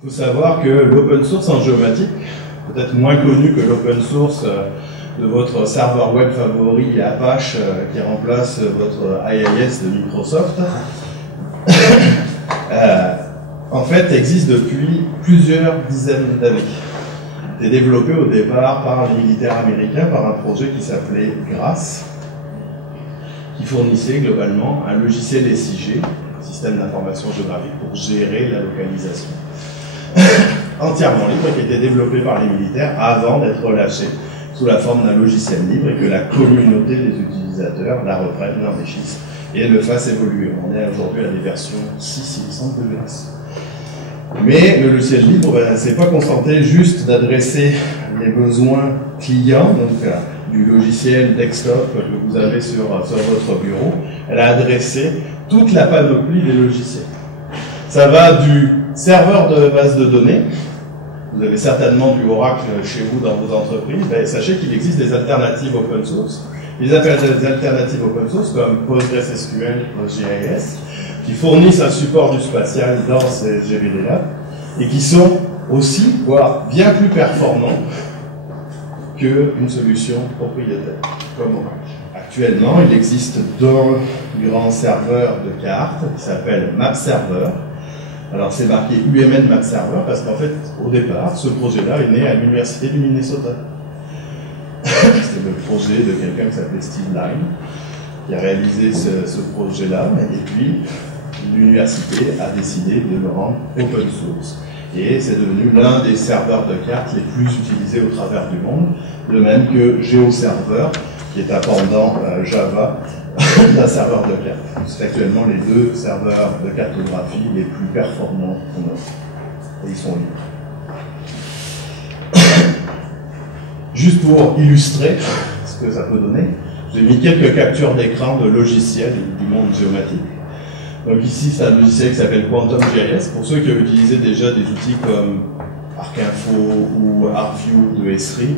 Il faut savoir que l'open source en géomatique, peut-être moins connu que l'open source de votre serveur web favori Apache qui remplace votre IIS de Microsoft, en fait existe depuis plusieurs dizaines d'années. Il a été développé au départ par les militaires américains par un projet qui s'appelait GRASS, qui fournissait globalement un logiciel SIG, système d'information géographique, pour gérer la localisation. Entièrement libre, qui était développé par les militaires avant d'être relâché sous la forme d'un logiciel libre et que la communauté des utilisateurs la reprenne, l'enrichisse et le fasse évoluer. On est aujourd'hui à des versions 6, il me semble, de GRASS. Mais le logiciel libre ne s'est pas contenté juste d'adresser les besoins clients, donc du logiciel desktop que vous avez sur votre bureau. Elle a adressé toute la panoplie des logiciels. Ça va du serveur de base de données. Vous avez certainement du Oracle chez vous dans vos entreprises. Ben, sachez qu'il existe des alternatives open source. Des alternatives open source comme PostgreSQL, PostGIS, qui fournissent un support du spatial dans ces GBD-là et qui sont aussi, voire bien plus performants qu'une solution propriétaire comme Oracle. Actuellement, il existe deux grands serveurs de cartes qui s'appellent MapServer. Alors c'est marqué UMN MapServer parce qu'en fait, au départ, ce projet-là est né à l'université du Minnesota. C'était le projet de quelqu'un qui s'appelait Steve Line, qui a réalisé ce projet-là, et puis l'université a décidé de le rendre open source. Et c'est devenu l'un des serveurs de cartes les plus utilisés au travers du monde, de même que GeoServer, qui est un pendant Java d'un serveur de cartes. C'est actuellement les deux serveurs de cartographie les plus performants qu'on a. Et ils sont libres. Juste pour illustrer ce que ça peut donner, j'ai mis quelques captures d'écran de logiciels du monde géomatique. Donc ici, c'est un logiciel qui s'appelle QuantumGIS. Pour ceux qui ont utilisé déjà des outils comme ArcInfo ou ArcView de Esri,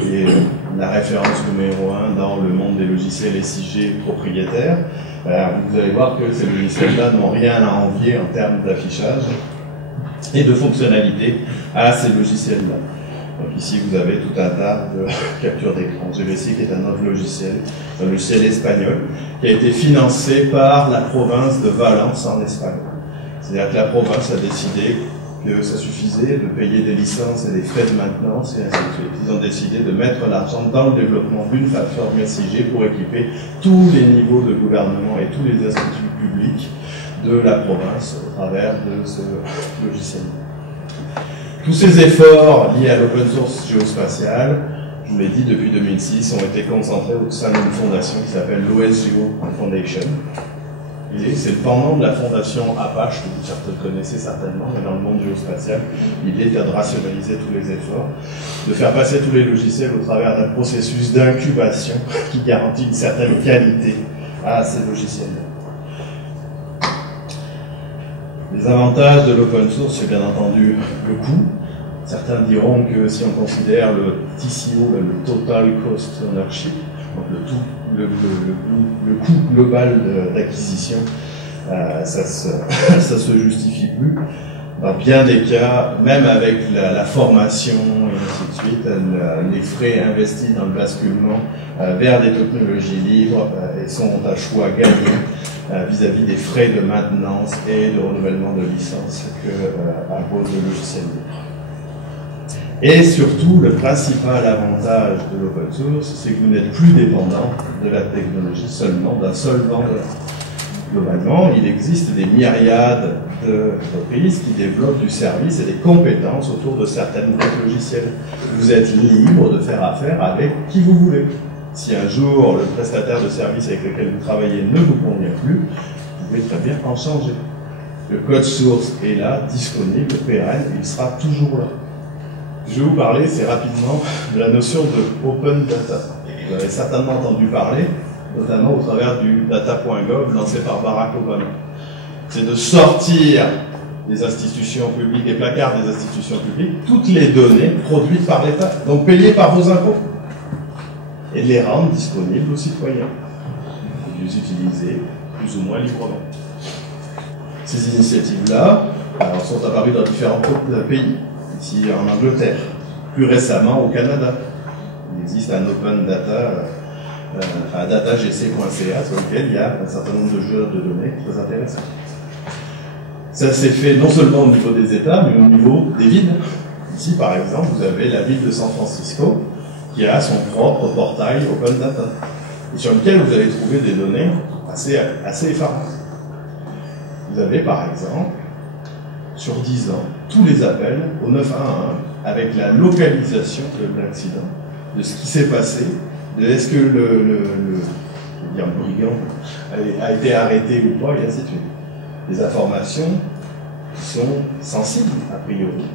et la référence numéro 1 dans le monde des logiciels SIG propriétaires, vous allez voir que ces logiciels-là n'ont rien à envier en termes d'affichage et de fonctionnalité à ces logiciels-là. Donc ici, vous avez tout un tas de captures d'écran. GBC, qui est un autre logiciel, un logiciel espagnol, qui a été financé par la province de Valence en Espagne. C'est-à-dire que la province a décidé que ça suffisait de payer des licences et des frais de maintenance et ainsi de suite. Ils ont décidé de mettre l'argent dans le développement d'une plateforme SIG pour équiper tous les niveaux de gouvernement et tous les instituts publics de la province au travers de ce logiciel. Tous ces efforts liés à l'open source géospatial, je vous l'ai dit, depuis 2006, ont été concentrés au sein d'une fondation qui s'appelle l'OSGeo Foundation. Et c'est le pendant de la fondation Apache, que vous connaissez certainement, mais dans le monde géospatial, l'idée était de rationaliser tous les efforts, de faire passer tous les logiciels au travers d'un processus d'incubation qui garantit une certaine qualité à ces logiciels-là. Les avantages de l'open source, c'est bien entendu le coût. Certains diront que si on considère le TCO, le Total Cost Ownership, donc le coût global d'acquisition, ça se justifie plus. Dans bien des cas, même avec la formation et ainsi de suite, les frais investis dans le basculement vers des technologies libres sont à choix gagnant vis-à-vis des frais de maintenance et de renouvellement de licence que impose le logiciel libre. Et surtout, le principal avantage de l'open source, c'est que vous n'êtes plus dépendant de la technologie seulement, d'un seul vendeur. Globalement, il existe des myriades d'entreprises qui développent du service et des compétences autour de certaines briques logicielles. Vous êtes libre de faire affaire avec qui vous voulez. Si un jour, le prestataire de service avec lequel vous travaillez ne vous convient plus, vous pouvez très bien en changer. Le code source est là, disponible, pérenne, il sera toujours là. Je vais vous parler, c'est rapidement, de la notion de open data. Vous avez certainement entendu parler, notamment au travers du data.gov lancé par Barack Obama. C'est de sortir des institutions publiques, des placards des institutions publiques, toutes les données produites par l'État, donc payées par vos impôts, et de les rendre disponibles aux citoyens, et de les utiliser plus ou moins librement. Ces initiatives-là Alors, sont apparus dans différents pays, ici en Angleterre, plus récemment au Canada. Il existe un open data, datagc.ca, sur lequel il y a un certain nombre de jeux de données très intéressants. Ça s'est fait non seulement au niveau des États, mais au niveau des villes. Ici, par exemple, vous avez la ville de San Francisco, qui a son propre portail open data, et sur lequel vous allez trouver des données assez effarantes. Vous avez, par exemple, sur 10 ans, tous les appels au 911 avec la localisation de l'accident, de ce qui s'est passé, de est-ce que le brigand a été arrêté ou pas, et ainsi de suite. Des informations qui sont sensibles, a priori.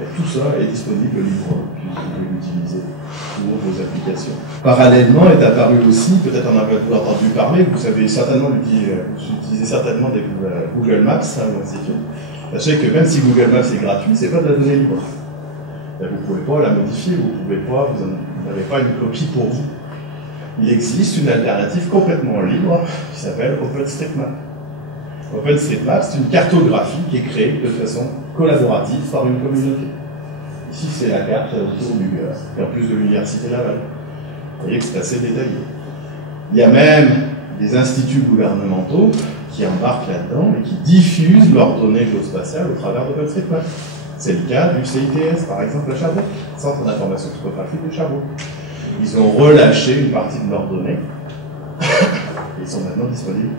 Et tout ça est disponible librement, puis vous pouvez l'utiliser pour vos applications. Parallèlement est apparu aussi, peut-être en avez-vous entendu parler, vous savez certainement vous utilisez certainement des Google Maps, ou ainsi de suite. Sachez que même si Google Maps est gratuit, c'est pas de la donnée libre. Vous ne pouvez pas la modifier, vous n'avez pas une copie pour vous. Il existe une alternative complètement libre qui s'appelle OpenStreetMap. OpenStreetMap, c'est une cartographie qui est créée de façon collaborative par une communauté. Ici, c'est la carte autour du campus de l'Université Laval. Vous voyez que c'est assez détaillé. Il y a même des instituts gouvernementaux qui embarquent là-dedans et qui diffusent leurs données géospatiales au travers d'OpenStreetMap. C'est le cas du CITS, par exemple, à Sherbrooke, Centre d'information topographique de Sherbrooke. Ils ont relâché une partie de leurs données et ils sont maintenant disponibles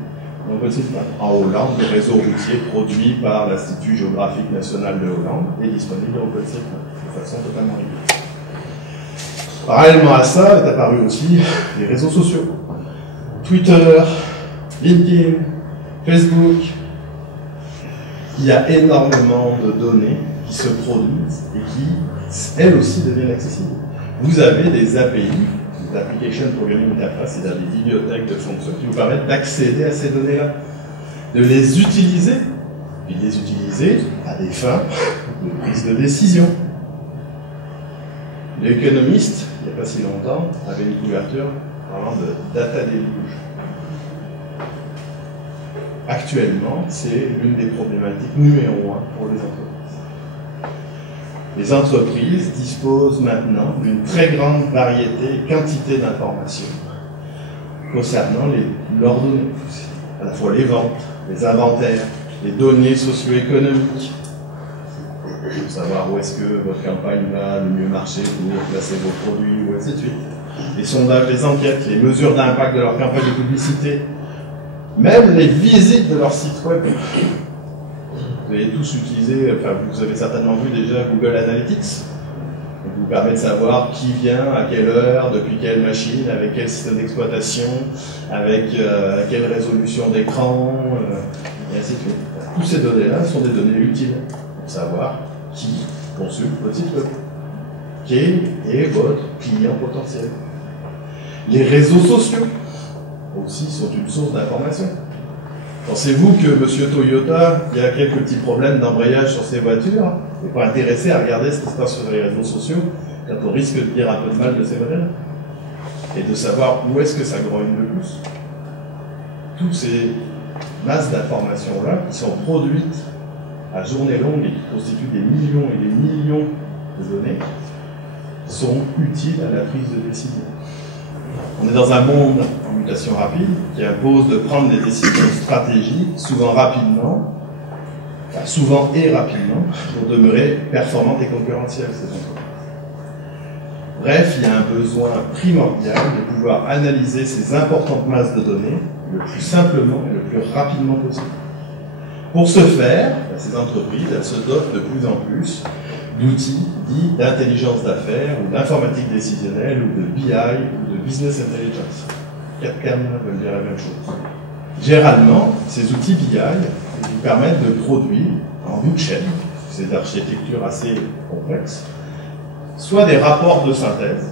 dans OpenStreetMap. En Hollande, le réseau routier produit par l'Institut géographique national de Hollande est disponible dans OpenStreetMap de façon totalement libre. Parallèlement à ça, est apparu aussi les réseaux sociaux. Twitter, LinkedIn, Facebook. Il y a énormément de données qui se produisent et qui, elles aussi, deviennent accessibles. Vous avez des API, des Application Programming Interface, c'est-à-dire des bibliothèques de fonctions qui vous permettent d'accéder à ces données-là, de les utiliser, puis de les utiliser à des fins de prise de décision. L'Economist, il n'y a pas si longtemps, avait une couverture parlant de data deluge. Actuellement, c'est l'une des problématiques numéro 1 pour les entreprises. Les entreprises disposent maintenant d'une très grande variété et quantité d'informations concernant leurs données, à la fois les ventes, les inventaires, les données socio-économiques, pour savoir où est-ce que votre campagne va le mieux marcher pour placer vos produits, ou ainsi de suite. Les sondages, les enquêtes, les mesures d'impact de leur campagne de publicité, même les visites de leur site web. Vous avez tous utilisé, enfin vous avez certainement vu déjà Google Analytics, qui vous permet de savoir qui vient, à quelle heure, depuis quelle machine, avec quel système d'exploitation, avec quelle résolution d'écran, et ainsi de suite. Toutes ces données-là sont des données utiles pour savoir qui consulte votre site web, qui est votre client potentiel. Les réseaux sociaux aussi sont une source d'information. Pensez-vous que M. Toyota, qui a quelques petits problèmes d'embrayage sur ses voitures, n'est pas intéressé à regarder ce qui se passe sur les réseaux sociaux quand on risque de dire un peu de mal de ses modèles? Et de savoir où est-ce que ça grogne le plus? Toutes ces masses d'informations-là qui sont produites à journée longue et qui constituent des millions et des millions de données sont utiles à la prise de décision. On est dans un monde en mutation rapide qui impose de prendre des décisions stratégiques, souvent rapidement, enfin souvent et rapidement, pour demeurer performantes et concurrentielles, ces entreprises. Bref, il y a un besoin primordial de pouvoir analyser ces importantes masses de données le plus simplement et le plus rapidement possible. Pour ce faire, ces entreprises, elles se dotent de plus en plus d'outils dits d'intelligence d'affaires ou d'informatique décisionnelle ou de BI ou de business intelligence. 4 termes veulent dire la même chose. Généralement, ces outils BI vous permettent de produire en bout de chaîne, c'est d'architecture assez complexe, soit des rapports de synthèse,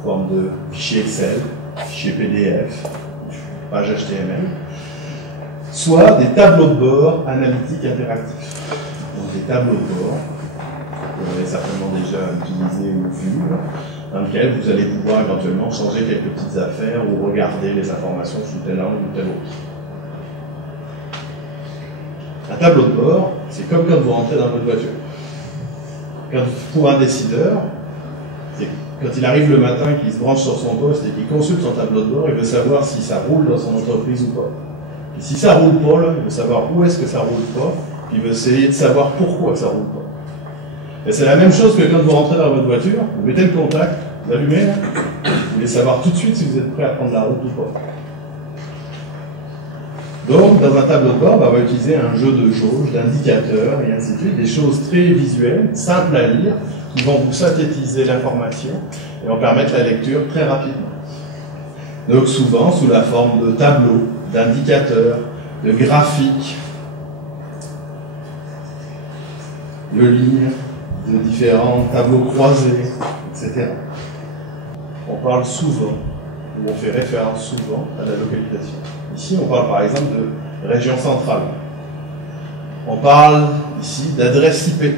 en forme de fichiers Excel, fichiers PDF, pages HTML, soit des tableaux de bord analytiques interactifs. Donc des tableaux de bord que vous avez certainement déjà utilisés ou vus, dans lesquels vous allez pouvoir éventuellement changer quelques petites affaires ou regarder les informations sous tel angle ou tel autre. Un tableau de bord, c'est comme quand vous rentrez dans votre voiture. Pour un décideur, c'est quand il arrive le matin, qu'il se branche sur son poste et qu'il consulte son tableau de bord, il veut savoir si ça roule dans son entreprise ou pas. Et si ça roule pas, là, il veut savoir où est-ce que ça roule pas, puis il veut essayer de savoir pourquoi ça roule pas. Et c'est la même chose que quand vous rentrez dans votre voiture, vous mettez le contact, vous allumez, là, vous voulez savoir tout de suite si vous êtes prêt à prendre la route ou pas. Donc, dans un tableau de bord, on va utiliser un jeu de jauges, d'indicateurs, et ainsi de suite, des choses très visuelles, simples à lire, qui vont vous synthétiser l'information et vont permettre la lecture très rapidement. Donc, souvent, sous la forme de tableaux, d'indicateurs, de graphiques, de lignes, de différents tableaux croisés, etc. On parle souvent, ou on fait référence souvent à la localisation. Ici, on parle par exemple de région centrale. On parle ici d'adresse IP.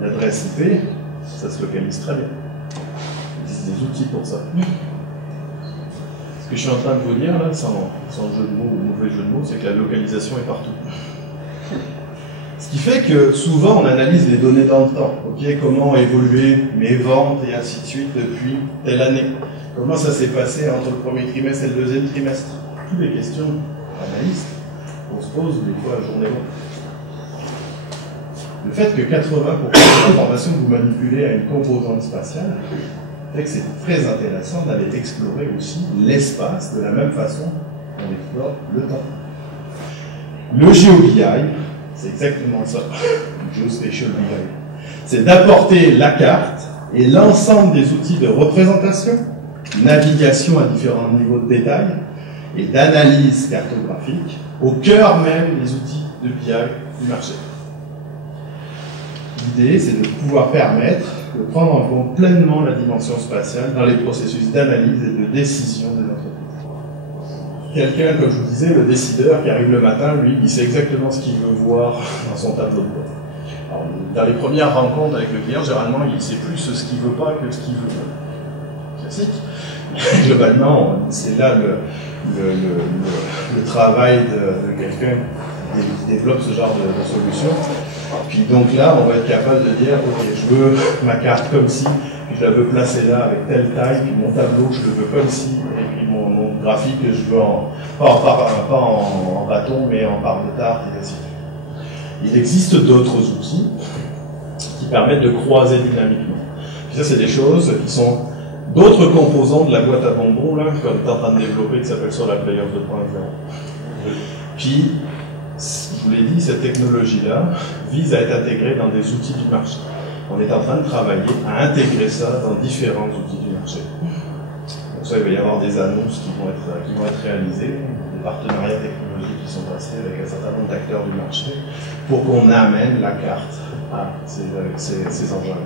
L'adresse IP, ça se localise très bien. Il existe des outils pour ça. Ce que je suis en train de vous dire, là, sans jeu de mots ou mauvais jeu de mots, c'est que la localisation est partout. Ce qui fait que souvent on analyse les données dans le temps. Okay, comment ont évolué mes ventes et ainsi de suite depuis telle année. Comment ça s'est passé entre le premier trimestre et le deuxième trimestre. Toutes les questions analystes qu'on se pose des fois à journée longue. Le fait que 80% de l'information que vous manipulez a une composante spatiale fait que c'est très intéressant d'aller explorer aussi l'espace de la même façon qu'on explore le temps. Le GeoBI, c'est exactement ça, le Geospatial BI. C'est d'apporter la carte et l'ensemble des outils de représentation, navigation à différents niveaux de détail et d'analyse cartographique au cœur même des outils de BI du marché. L'idée, c'est de pouvoir permettre de prendre en compte pleinement la dimension spatiale dans les processus d'analyse et de décision des entreprises. Quelqu'un, comme je vous disais, le décideur qui arrive le matin, lui, il sait exactement ce qu'il veut voir dans son tableau de bord. Alors, dans les premières rencontres avec le client, généralement, il sait plus ce qu'il veut pas que ce qu'il veut. Classique. Globalement, c'est là le travail de quelqu'un qui développe ce genre de solution. Puis donc là, on va être capable de dire, ok, je veux ma carte comme ci, puis je la veux placer là avec telle taille, puis mon tableau, je le veux comme ci, et puis mon graphique, je veux pas en bâton, mais en barre de tarte, et ainsi de suite. Il existe d'autres outils qui permettent de croiser dynamiquement. Puis ça, c'est des choses qui sont d'autres composants de la boîte à bonbons, là, qu'on est en train de développer, qui s'appelle sur la Player 2.0. Puis, je vous l'ai dit, cette technologie-là vise à être intégrée dans des outils du marché. On est en train de travailler à intégrer ça dans différents outils du marché. Donc ça, il va y avoir des annonces qui vont être réalisées, des partenariats technologiques qui sont passés avec un certain nombre d'acteurs du marché pour qu'on amène la carte à ces enjeux-là.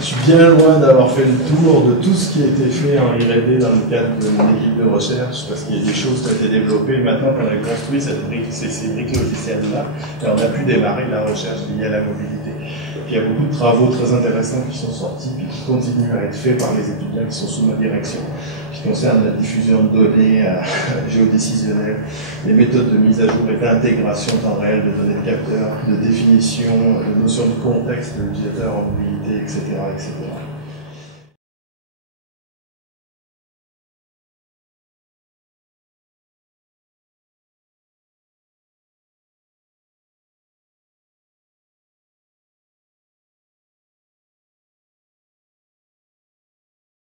Je suis bien loin d'avoir fait le tour de tout ce qui a été fait en R&D dans le cadre de mon équipe de recherche, parce qu'il y a des choses qui ont été développées. Maintenant qu'on a construit ces briques logicielles-là, on a pu démarrer la recherche liée à la mobilité. Puis il y a beaucoup de travaux très intéressants qui sont sortis, puis qui continuent à être faits par les étudiants qui sont sous ma direction, qui concernent la diffusion de données géodécisionnelles, les méthodes de mise à jour et d'intégration en temps réel de données de capteurs, de définition, de notion de contexte de l'utilisateur en mobilité, etc., etc.